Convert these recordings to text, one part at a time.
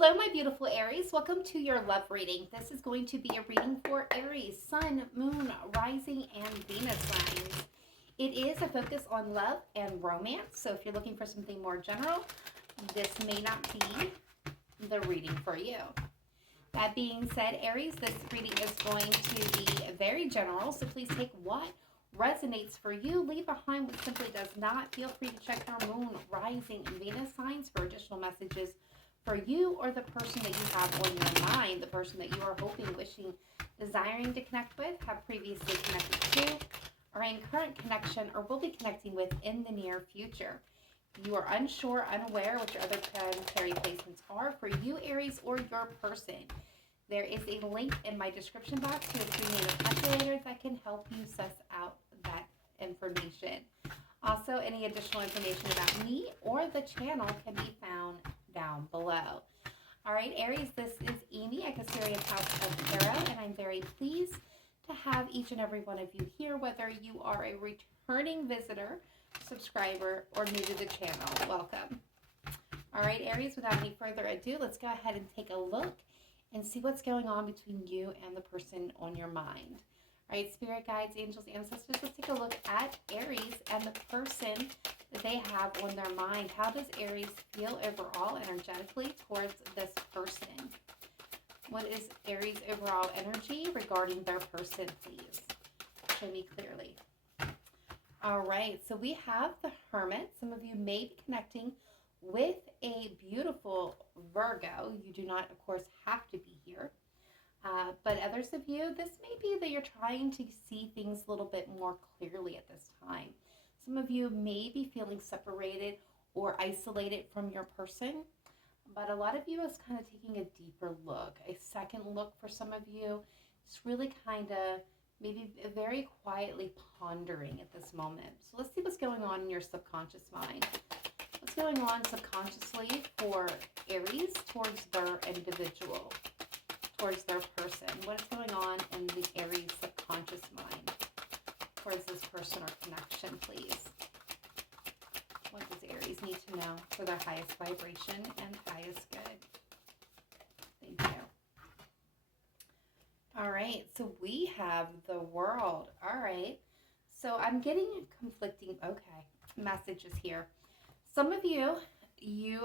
Hello, my beautiful Aries. Welcome to your love reading. This is going to be a reading for Aries, Sun, Moon, Rising, and Venus signs. It is a focus on love and romance. So if you're looking for something more general, this may not be the reading for you. That being said, Aries, this reading is going to be very general. So please take what resonates for you. Leave behind what simply does not. Feel free to check your Moon, Rising, and Venus signs for additional messages for you or the person that you have on your mind, the person that you are hoping, wishing, desiring to connect with, have previously connected to, are in current connection, or will be connecting with in the near future. You are unsure, unaware what your other planetary placements are for you, Aries, or your person. There is a link in my description box to a free calculator that can help you suss out that information. Also, any additional information about me or the channel can be found down below. All right, Aries, this is Amy at Cancerianhouse of Tarot, and I'm very pleased to have each and every one of you here, whether you are a returning visitor, subscriber, or new to the channel. Welcome. All right, Aries, without any further ado, let's go ahead and take a look and see what's going on between you and the person on your mind. All right, spirit guides, angels, ancestors, let's take a look at Aries and the person that they have on their mind. How does Aries feel overall energetically towards this person? What is Aries' overall energy regarding their person, please? Show me clearly. All right, so we have the Hermit. Some of you may be connecting with a beautiful Virgo. You do not, of course, have to be here. But others of you, this may be that you're trying to see things a little bit more clearly at this time. Some of you may be feeling separated or isolated from your person, but a lot of you is kind of taking a deeper look, a second look for some of you. It's really kind of maybe very quietly pondering at this moment. So let's see what's going on in your subconscious mind. What's going on subconsciously for Aries towards their individual, towards their person? What is going on in the Aries subconscious mind towards this person or connection, please? What does Aries need to know for their highest vibration and highest good? Thank you. All right, so we have the World. All right, so I'm getting conflicting, messages here. Some of you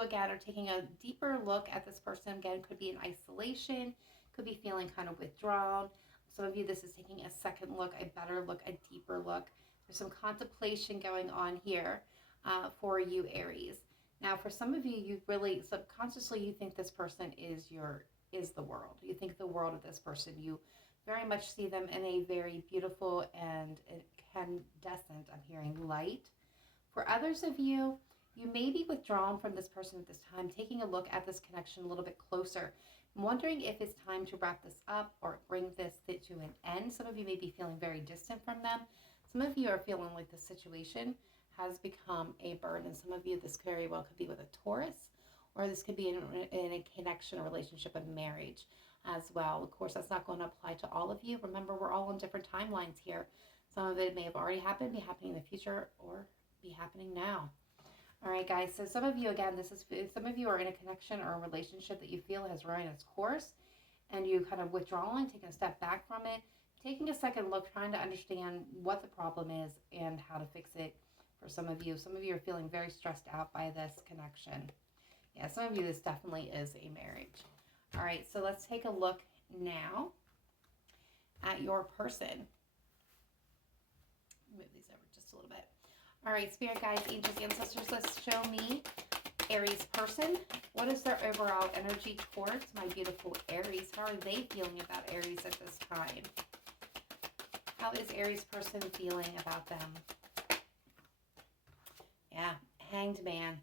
again are taking a deeper look at this person. Again, could be in isolation, could be feeling kind of withdrawn. Some of you, this is taking a second look, a better look, a deeper look. There's some contemplation going on here for you, Aries. Now, for some of you, you really subconsciously you think this person is the world. You think the world of this person. You very much see them in a very beautiful and incandescent, I'm hearing, light. For others of you, you may be withdrawn from this person at this time, taking a look at this connection a little bit closer. I'm wondering if it's time to wrap this up or bring this to an end. Some of you may be feeling very distant from them. Some of you are feeling like the situation has become a burden. Some of you, this very well could be with a Taurus, or this could be in a connection, a relationship, a marriage as well. Of course, that's not going to apply to all of you. Remember, we're all on different timelines here. Some of it may have already happened, be happening in the future, or be happening now. All right, guys, so some of you, again, some of you are in a connection or a relationship that you feel has run its course, and you kind of withdrawing, taking a step back from it, taking a second look, trying to understand what the problem is and how to fix it for some of you. Some of you are feeling very stressed out by this connection. Yeah, some of you, this definitely is a marriage. All right, so let's take a look now at your person. Move these over just a little bit. All right, spirit guides, angels, ancestors, let's show me Aries person. What is their overall energy towards my beautiful Aries? How are they feeling about Aries at this time? How is Aries person feeling about them? Yeah, Hanged Man.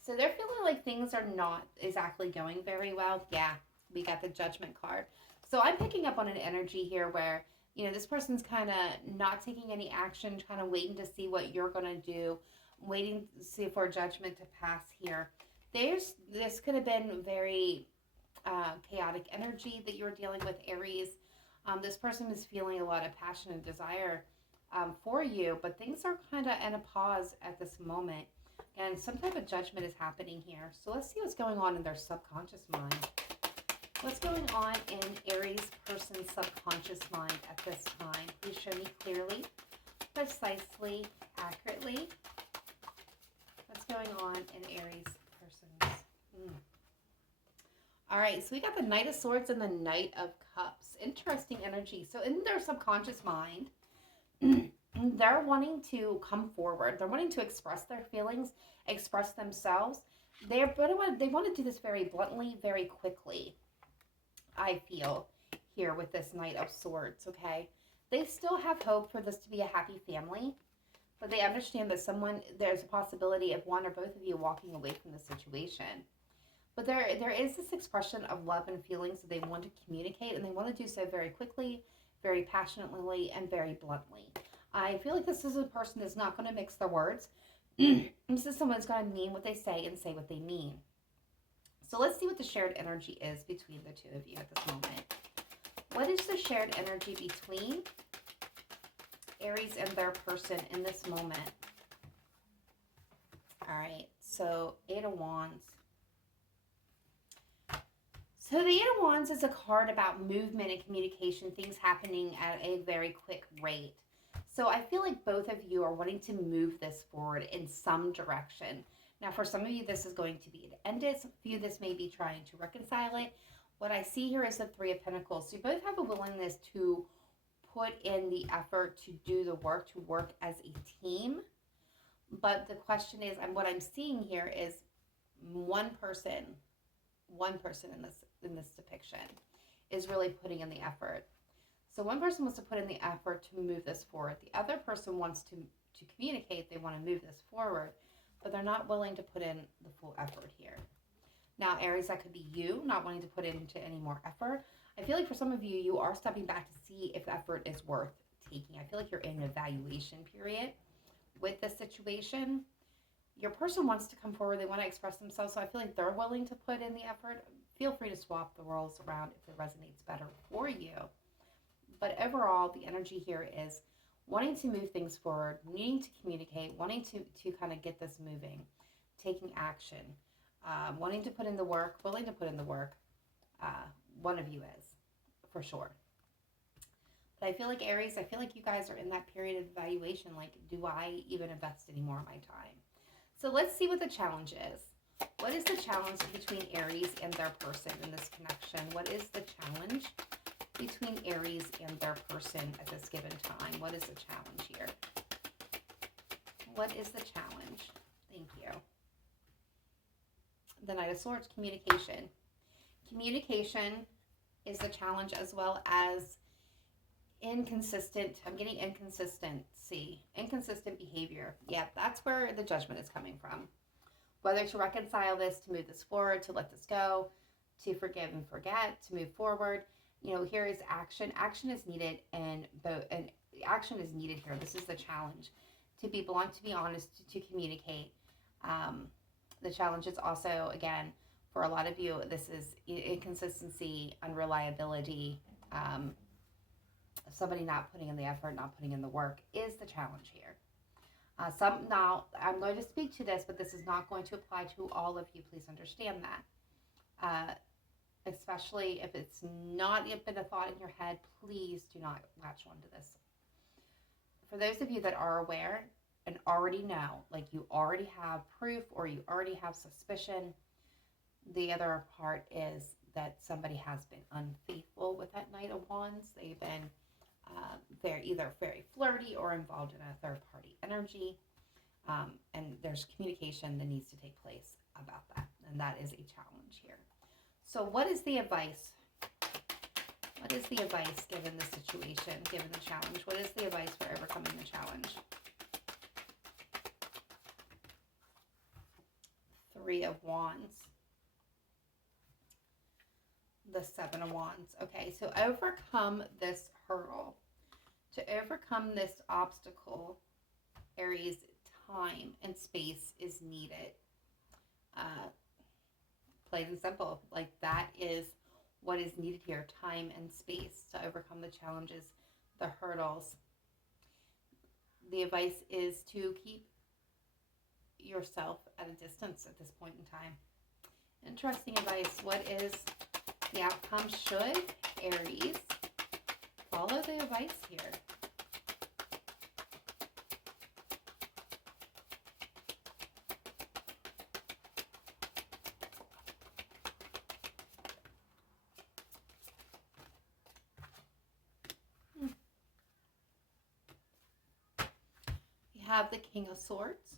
So they're feeling like things are not exactly going very well. Yeah, we got the Judgment card. So I'm picking up on an energy here where, you know, this person's kind of not taking any action, kind of waiting to see what you're going to do, waiting to see for Judgment to pass here. This could have been very chaotic energy that you're dealing with, Aries. This person is feeling a lot of passion and desire for you, but things are kind of in a pause at this moment. And some type of judgment is happening here. So let's see what's going on in their subconscious mind. What's going on in Aries person's subconscious mind at this time? Please show me clearly, precisely, accurately. What's going on in Aries person's? All right, so we got the Knight of Swords and the Knight of Cups. Interesting energy. So in their subconscious mind, they're wanting to come forward. They're wanting to express their feelings, express themselves. They want to do this very bluntly, very quickly, I feel, here with this Knight of Swords, okay? They still have hope for this to be a happy family, but they understand that there's a possibility of one or both of you walking away from the situation. But there is this expression of love and feelings that they want to communicate, and they want to do so very quickly, very passionately, and very bluntly. I feel like this is a person that's not going to mix their words. This is someone that's going to mean what they say and say what they mean. So let's see what the shared energy is between the two of you at this moment. What is the shared energy between Aries and their person in this moment? All right, so 8 of Wands. So the 8 of Wands is a card about movement and communication, things happening at a very quick rate. So I feel like both of you are wanting to move this forward in some direction. Now, for some of you, this is going to be an ended. Some of you, this may be trying to reconcile it. What I see here is the 3 of Pentacles. So you both have a willingness to put in the effort to do the work, to work as a team. But the question is, and what I'm seeing here is one person in this depiction is really putting in the effort. So one person wants to put in the effort to move this forward. The other person wants to communicate. They want to move this forward, but they're not willing to put in the full effort here. Now, Aries, that could be you not wanting to put into any more effort. I feel like for some of you, you are stepping back to see if effort is worth taking. I feel like you're in an evaluation period with this situation. Your person wants to come forward. They want to express themselves, so I feel like they're willing to put in the effort. Feel free to swap the roles around if it resonates better for you. But overall, the energy here is wanting to move things forward, needing to communicate, wanting to kind of get this moving, taking action, wanting to put in the work, willing to put in the work. One of you is, for sure. But I feel like Aries, I feel like you guys are in that period of evaluation. Like, do I even invest any more of my time? So let's see what the challenge is. What is the challenge between Aries and their person in this connection? What is the challenge between Aries and their person at this given time? What is the challenge here? What is the challenge? Thank you. The Knight of Swords, communication. Communication is the challenge, as well as inconsistent. I'm getting inconsistency, inconsistent behavior. Yeah, that's where the judgment is coming from. Whether to reconcile this, to move this forward, to let this go, to forgive and forget, to move forward. You know, here is action. Action is needed, and action is needed here. This is the challenge. To be blunt, to be honest, to communicate. The challenge is also, again, for a lot of you, this is inconsistency, unreliability, somebody not putting in the effort, not putting in the work is the challenge here. Now, I'm going to speak to this, but this is not going to apply to all of you. Please understand that. Especially if it's not yet been a thought in your head, please do not latch onto this. For those of you that are aware and already know, like you already have proof or you already have suspicion, the other part is that somebody has been unfaithful with that Knight of Wands. They've been they're either very flirty or involved in a third-party energy, and there's communication that needs to take place about that, and that is a challenge here. So what is the advice? What is the advice given the situation, given the challenge? What is the advice for overcoming the challenge? 3 of Wands. The 7 of Wands. Okay, so overcome this hurdle. To overcome this obstacle, Aries, time and space is needed. Plain and simple. Like, that is what is needed here. Time and space to overcome the challenges, the hurdles. The advice is to keep yourself at a distance at this point in time. Interesting advice. What is the outcome? Should Aries follow the advice here? We have the King of Swords.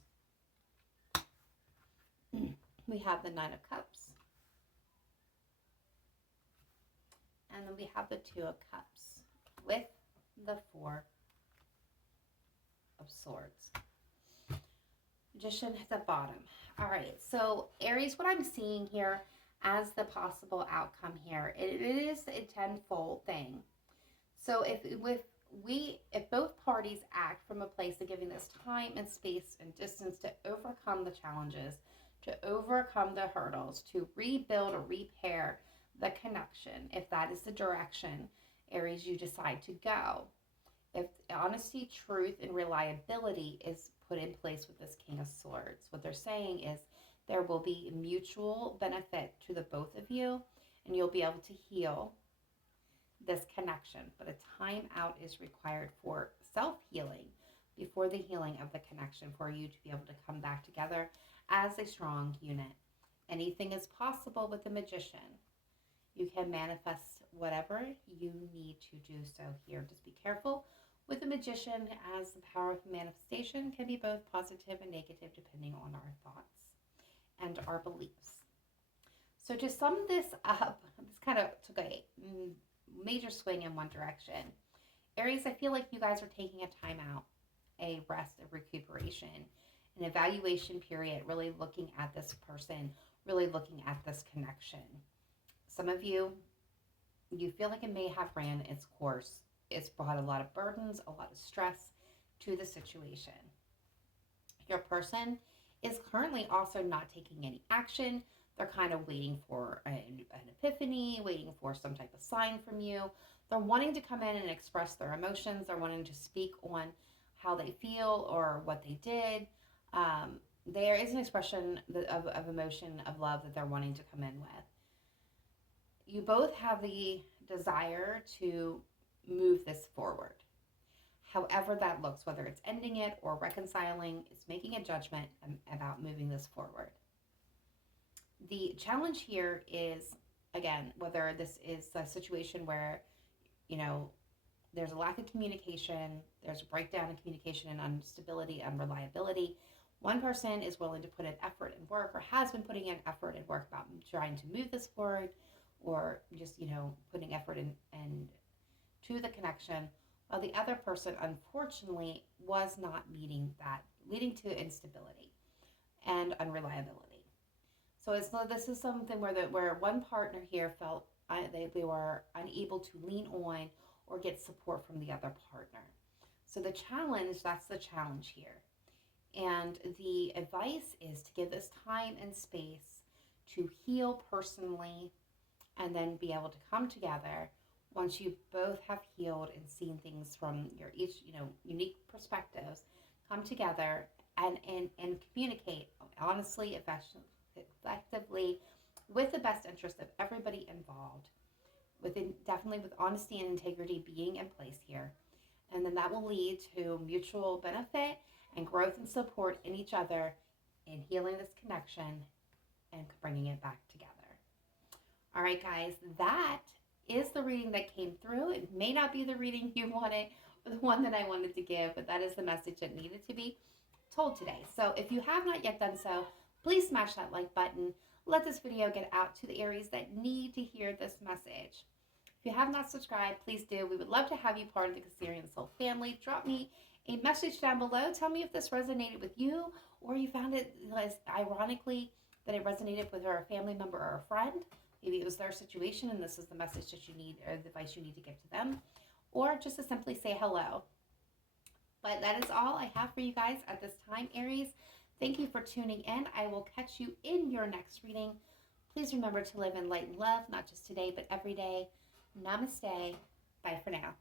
We have the Nine of Cups. And then we have the Two of Cups with the Four of Swords. Magician at the bottom. All right, so Aries, what I'm seeing here as the possible outcome here, it is a tenfold thing. So if both parties act from a place of giving this time and space and distance to overcome the challenges, to overcome the hurdles, to rebuild or repair the connection, if that is the direction, Aries, you decide to go. If honesty, truth, and reliability is put in place with this King of Swords, what they're saying is there will be mutual benefit to the both of you, and you'll be able to heal this connection. But a time out is required for self-healing before the healing of the connection, for you to be able to come back together as a strong unit. Anything is possible with the Magician. You can manifest whatever you need to do so here. Just be careful with the Magician, as the power of manifestation can be both positive and negative depending on our thoughts and our beliefs. So to sum this up, this kind of took a major swing in one direction. Aries, I feel like you guys are taking a time out, a rest, a recuperation, an evaluation period, really looking at this person, really looking at this connection. Some of you feel like it may have ran its course. It's brought a lot of burdens, a lot of stress to the situation. Your person is currently also not taking any action. They're kind of waiting for an epiphany, waiting for some type of sign from you. They're wanting to come in and express their emotions. They're wanting to speak on how they feel or what they did. There is an expression of emotion, of love that they're wanting to come in with. You both have the desire to move this forward. However that looks, whether it's ending it or reconciling, it's making a judgment about moving this forward. The challenge here is, again, whether this is a situation where, there's a lack of communication, there's a breakdown in communication and instability, unreliability. One person is willing to put in effort and work, or has been putting in effort and work about trying to move this forward, or just, putting effort in and to the connection, while the other person, unfortunately, was not meeting that, leading to instability and unreliability. So this is something where one partner here felt they were unable to lean on or get support from the other partner. So that's the challenge here. And the advice is to give this time and space to heal personally, and then be able to come together once you both have healed and seen things from your each unique perspectives. Come together and communicate honestly, effectively, with the best interest of everybody involved, definitely with honesty and integrity being in place here. And then that will lead to mutual benefit and growth and support in each other in healing this connection and bringing it back together. All right, guys, that is the reading that came through. It may not be the reading you wanted, or the one that I wanted to give, but that is the message that needed to be told today. So if you have not yet done so, please smash that like button. Let this video get out to the Aries that need to hear this message. If you have not subscribed, please do. We would love to have you part of the Cancerian Soul family. Drop me a message down below. Tell me if this resonated with you, or you found it ironically that it resonated with a family member or a friend. Maybe it was their situation and this is the message that you need, or the advice you need to give to them, or just to simply say hello. But that is all I have for you guys at this time, Aries. Thank you for tuning in. I will catch you in your next reading. Please remember to live in light and love, not just today, but every day. Namaste. Bye for now.